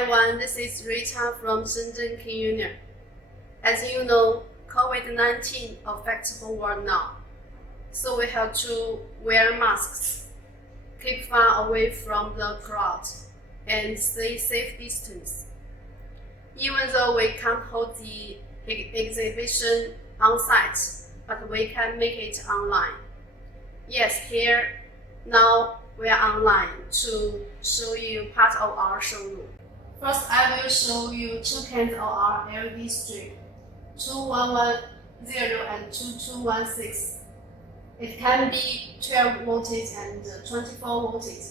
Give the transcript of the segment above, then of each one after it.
everyone, this is RITA from Shenzhen Kingunion. As you know, COVID-19 affects the whole world now, so we have to wear masks, keep far away from the crowd, and stay safe distance. Even though we can't hold the exhibition on site, but we can make it online. Yes, here, now we are online to show you part of our showroom. First, I will show you two kinds of our LED strip, 2110 and 2216. It can be 12 voltage and 24 voltage.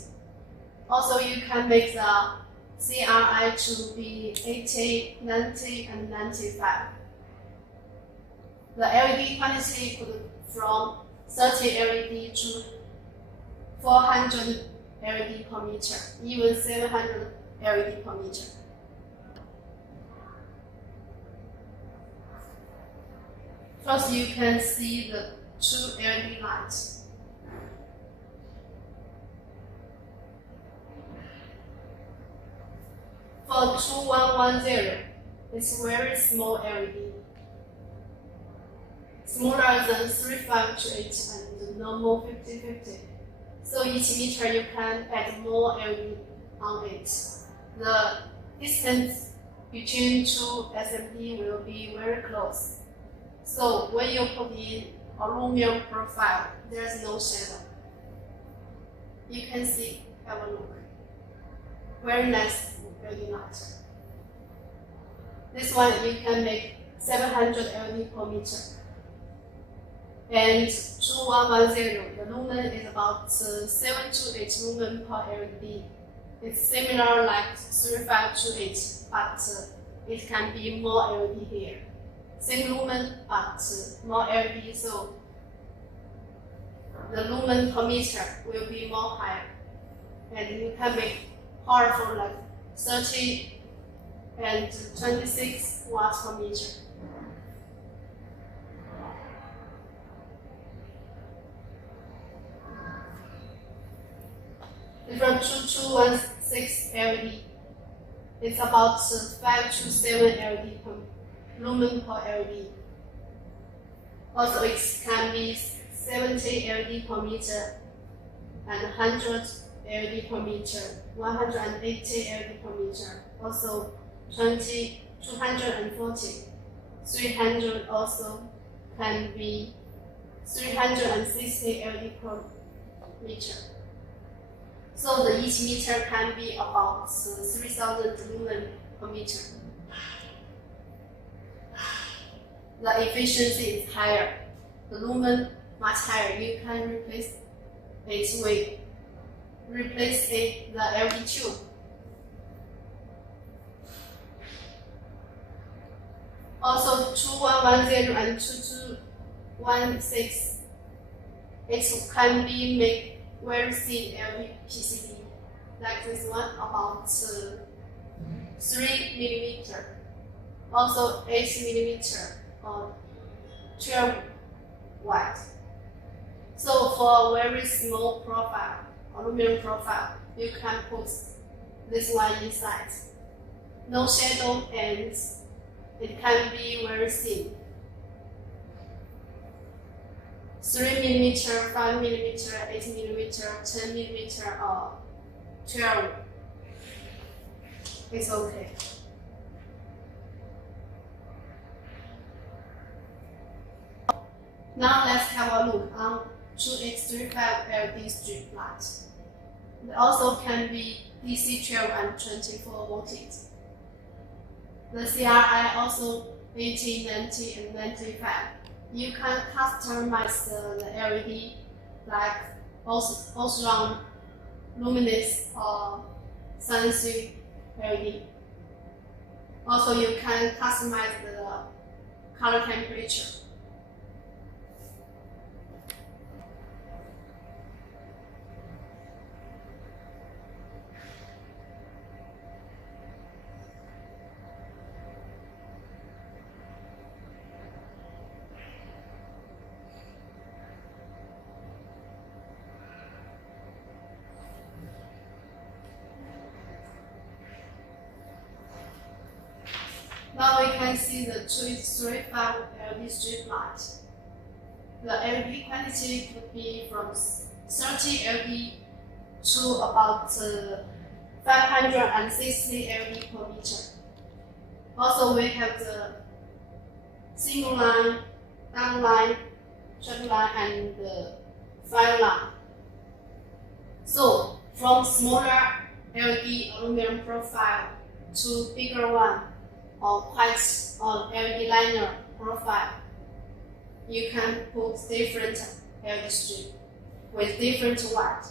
Also, you can make the CRI to be 80, 90, and 95. The LED quantity could from 30 LED to 400 LED per meter, even 700 LED per meter. First, you can see the two LED lights. For 2110, it's very small LED, smaller than 3528 and normal 5050. So each meter you can add more LED on it. The distance between two SMD will be very close. So when you put in aluminum profile, there's no shadow. You can see, have a look. Very nice LED light. This one you can make 700 LED per meter. And 2110, the lumen is about 7 to 8 lumen per LED. It's similar like 3528, but it can be more LED here. Same lumen, but more LED, so the lumen per meter will be more higher. And you can make powerful like 30 and 26 watts per meter. From 2216 LED, it's about 5 to 7 LED per lumen per LED. Also, it can be 70 LED per meter and 100 LED per meter, 180 LED per meter, also 240, 300 also can be 360 LED per meter. So the each meter can be about 3000 lumen per meter. The efficiency is higher. The lumen much higher. You can replace it with the LED tube. Also 2110 and 2216, it can be made very thin LED PCB, like this one, about 3 millimeter, also 8 millimeter or 12 watt. So for a very small profile, aluminum profile, you can put this one inside. No shadow and it can be very thin. 3 millimeter, 5 millimeter, 8 millimeter, 10 millimeter, or 12. It's okay. Now let's have a look on 2x35 LED strip light. It also can be DC 12 and 24 voltage. The CRI also 80, 90, and 95. You can customize the LED like both round, luminous, or sensory LED. Also, you can customize the color temperature. Now we can see the 235 LED strip light. The LED quantity could be from 30 LED to about 560 LED per meter. Also, we have the single line, down line, triple line, and the file line. So, from smaller LED aluminum profile to bigger one or white or LED liner profile, you can put different LED strip with different weight.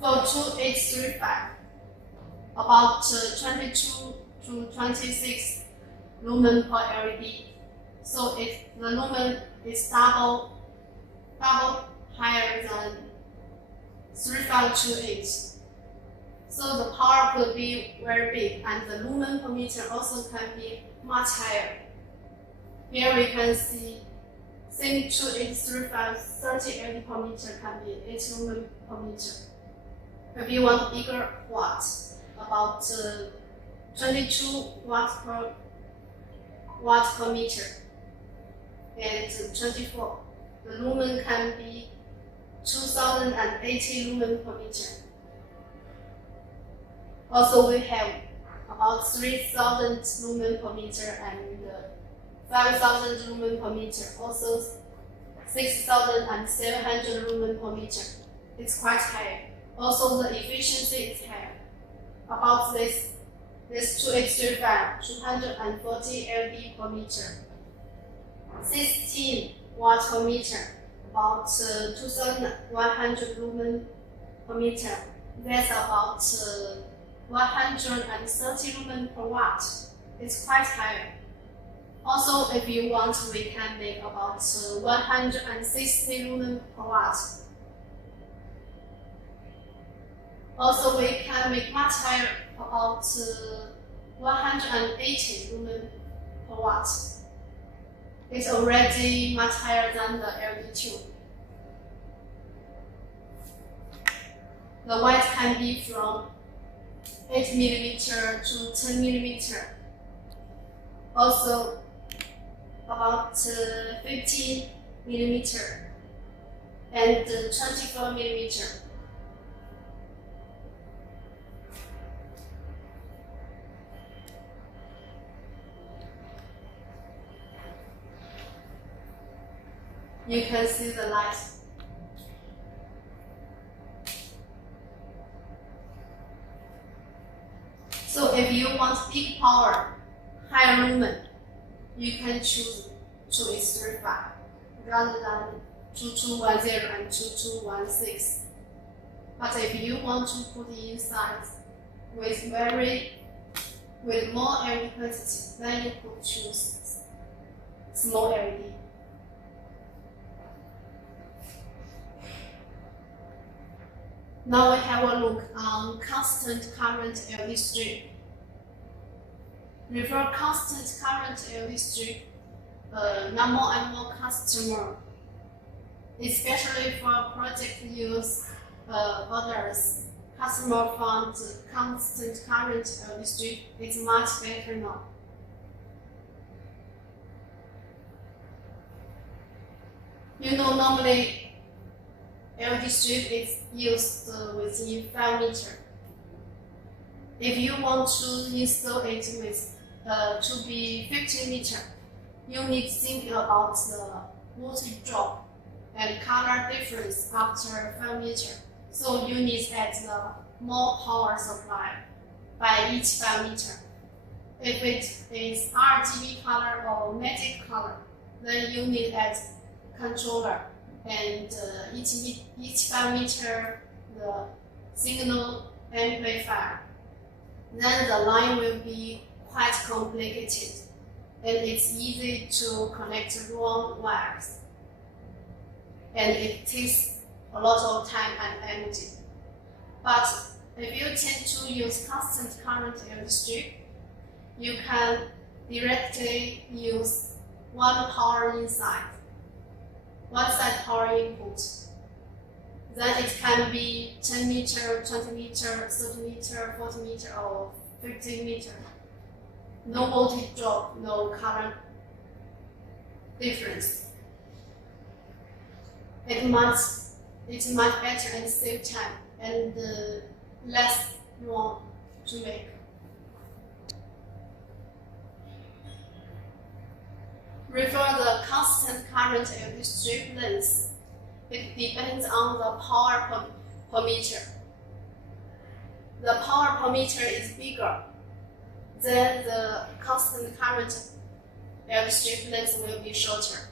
For 2835, about 22 to 26 lumen per LED. So the lumen is double higher than 3528. So the power could be very big, and the lumen per meter also can be much higher. Here we can see same 2835 30 LED per meter can be 8 lumen per meter. If you want bigger watts, about 22 watts per meter, and 24. The lumen can be 2080 lumen per meter. Also, we have about 3000 lumen per meter and 5000 lumen per meter. Also, 6700 lumen per meter. It's quite high. Also, the efficiency is high. About this 2835, 240 LED per meter, 16 watts per meter, about 2100 lumen per meter. That's about 130 lumen per watt. It's quite high. Also, if you want, we can make about 160 lumen per watt. Also, we can make much higher, about 180 lumen per watt. It's already much higher than the LED tube. The weight can be from 8 mm to 10 mm. Also, about 15 mm and 24 mm. You can see the light. So if you want peak power, high lumen, you can choose 2835 rather than 2210 and 2216. But if you want to put inside with more LED quantity, then you could choose small LED. Now we have a look on constant current LED strip. For constant current LED strip, more and more customers, especially for project use orders, customer found constant current LED strip is much better now. You know, normally LED strip is used within 5 meters. If you want to install it to be 15 meters, you need to think about the voltage drop and color difference after 5 meters. So you need to add more power supply by each 5 meters. If it is RGB color or magic color, then you need to add controller. And each 5 meter the signal amplifier. Then the line will be quite complicated, and it's easy to connect wrong wires. And it takes a lot of time and energy. But if you tend to use constant current LED strip, you can directly use one power inside. One side power input. Then it can be 10 meter, 20 meter, 30 meter, 40 meter, or 15 meters. No voltage drop, no current difference. It's much better and save time and less wrong to make. Refer the constant current LED strip length. It depends on the power per meter. The power per meter is bigger, then the constant current LED strip length will be shorter.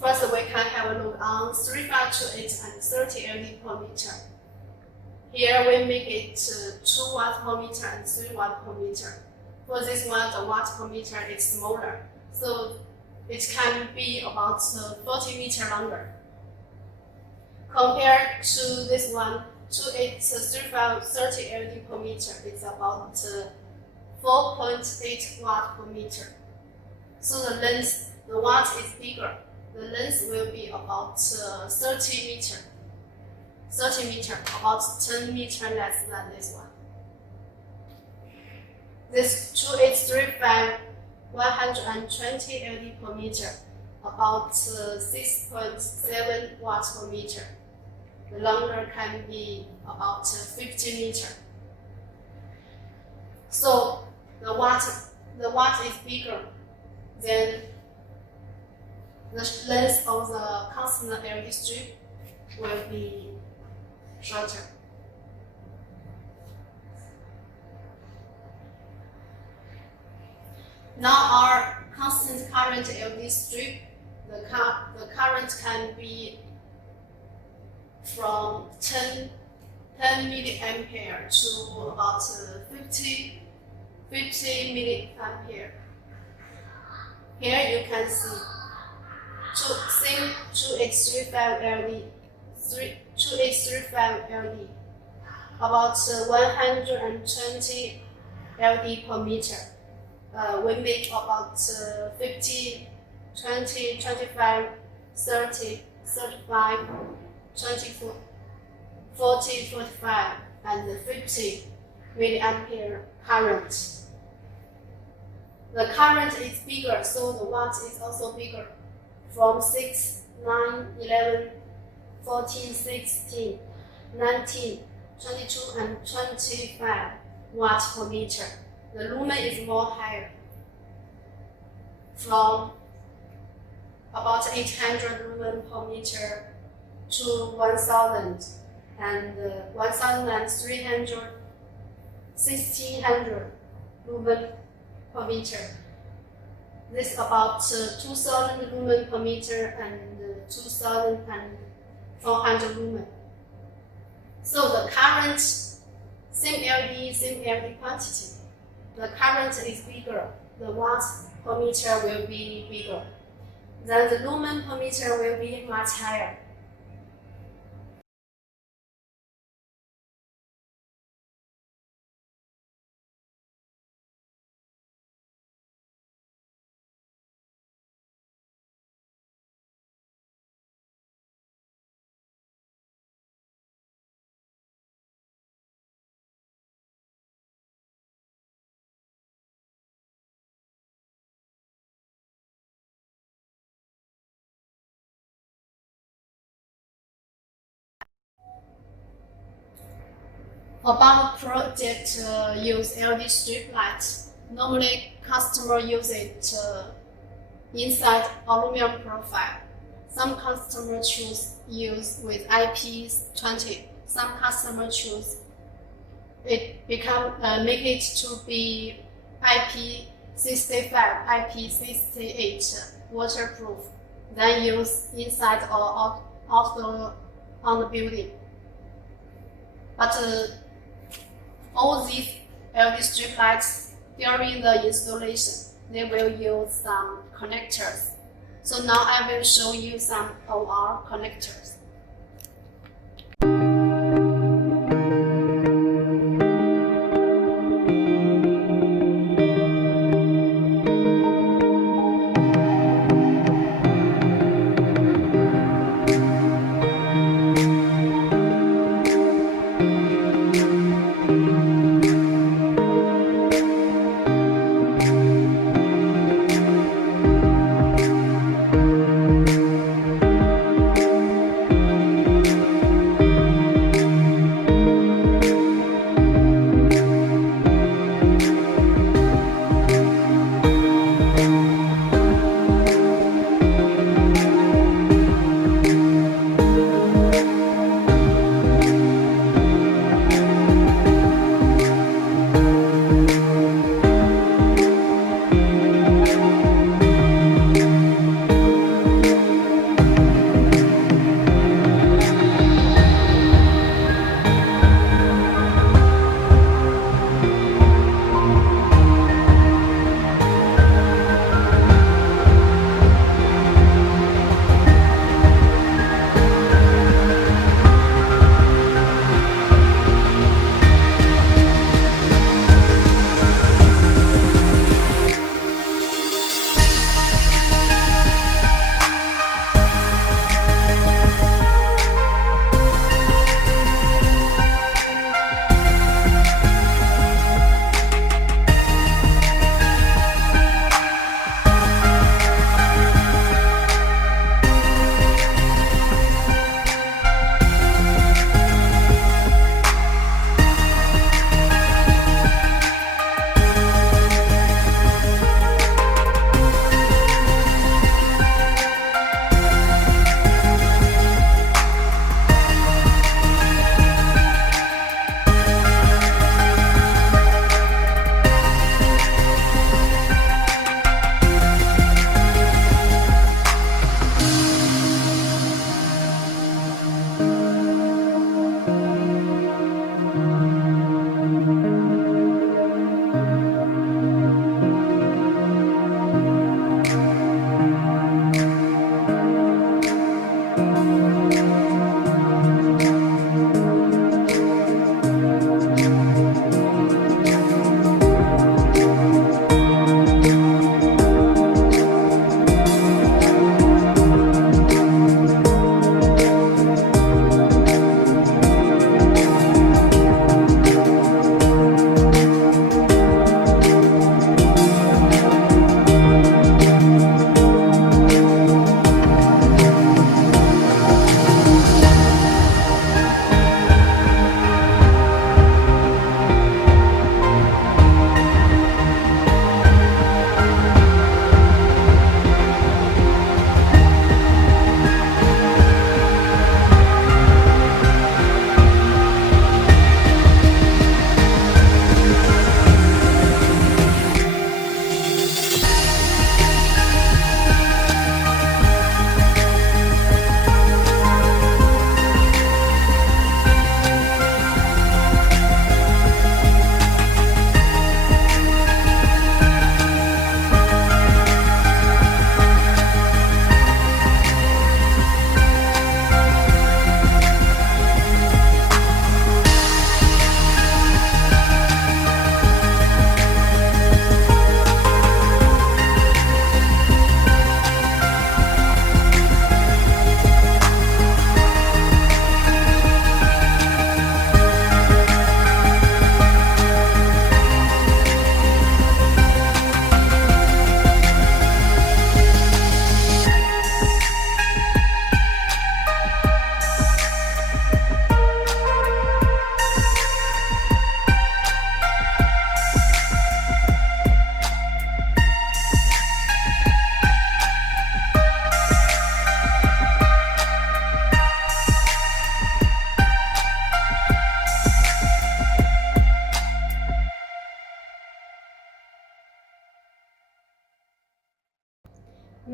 First, we can have a look on 3528 and 30 LED per meter. Here we make it 2 watts per meter and 3 watts per meter. For this one, the watt per meter is smaller, so it can be about 40 meters longer. Compared to this one, 283530 LED per meter is about 4.8 watt per meter. So the length, the watt is bigger. The length will be about 30 meters. 30 meters, about 10 meters less than this one. This 2835 120 LED per meter, about 6.7 watts per meter. The longer can be about 50 meters. So the watt is bigger than the length of the constant LED strip will be shorter. Now our constant current LED strip, the current can be from 10 milliampere to about 50 milliampere. Here you can see 2835 LED, about 120 LED per meter. We make about 50, 20, 25, 30, 35, 24, 40, 45, and 50 milliampere current. The current is bigger, so the watt is also bigger. From 6, 9, 11, 14, 16, 19, 22, and 25 watts per meter. The lumen is more higher, from about 800 lumen per meter to 1,000 and 1,300, 1,600 lumen per meter. This is about 2,000 lumen per meter and 2,400 lumen. So the current, same LED quantity. The current is bigger, the watts per meter will be bigger. Then the lumen per meter will be much higher. Above project use LED strip light. Normally, customer use it inside aluminum profile. Some customer choose use with IP20. Some customer choose make it to be IP65, IP68 waterproof. Then use inside or outdoor on the building. But all these LED strip lights, during the installation, they will use some connectors. So now I will show you some of our connectors.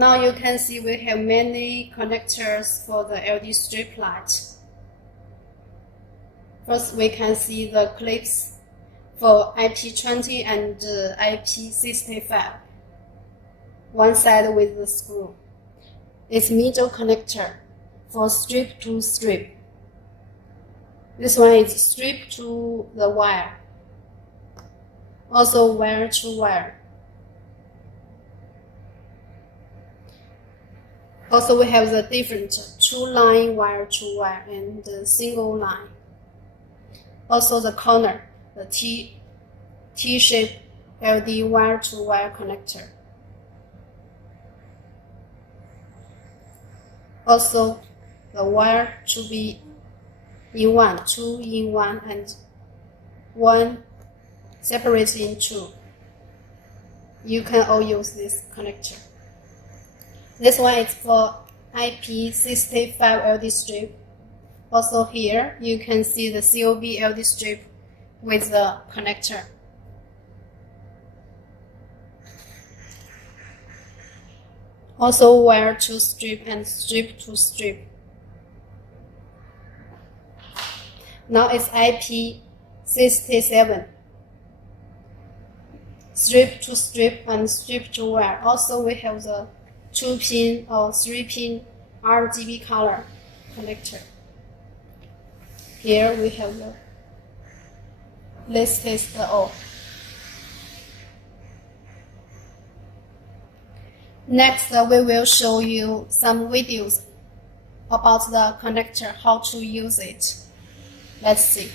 Now you can see we have many connectors for the LED strip light. First, we can see the clips for IP20 and IP65. One side with the screw. It's middle connector for strip to strip. This one is strip to the wire. Also wire to wire. Also we have the different two-line wire to wire and single line. Also the corner, the T-shaped LED wire to wire connector. Also the wire to be in one, two in one, and one separated in two. You can all use this connector. This one is for IP65 LED strip. Also here, you can see the COB LED strip with the connector. Also wire to strip and strip to strip. Now it's IP67. Strip to strip and strip to wire. Also we have the 2-pin or 3-pin RGB color connector. Here we have the listed all. Next, we will show you some videos about the connector, how to use it. Let's see.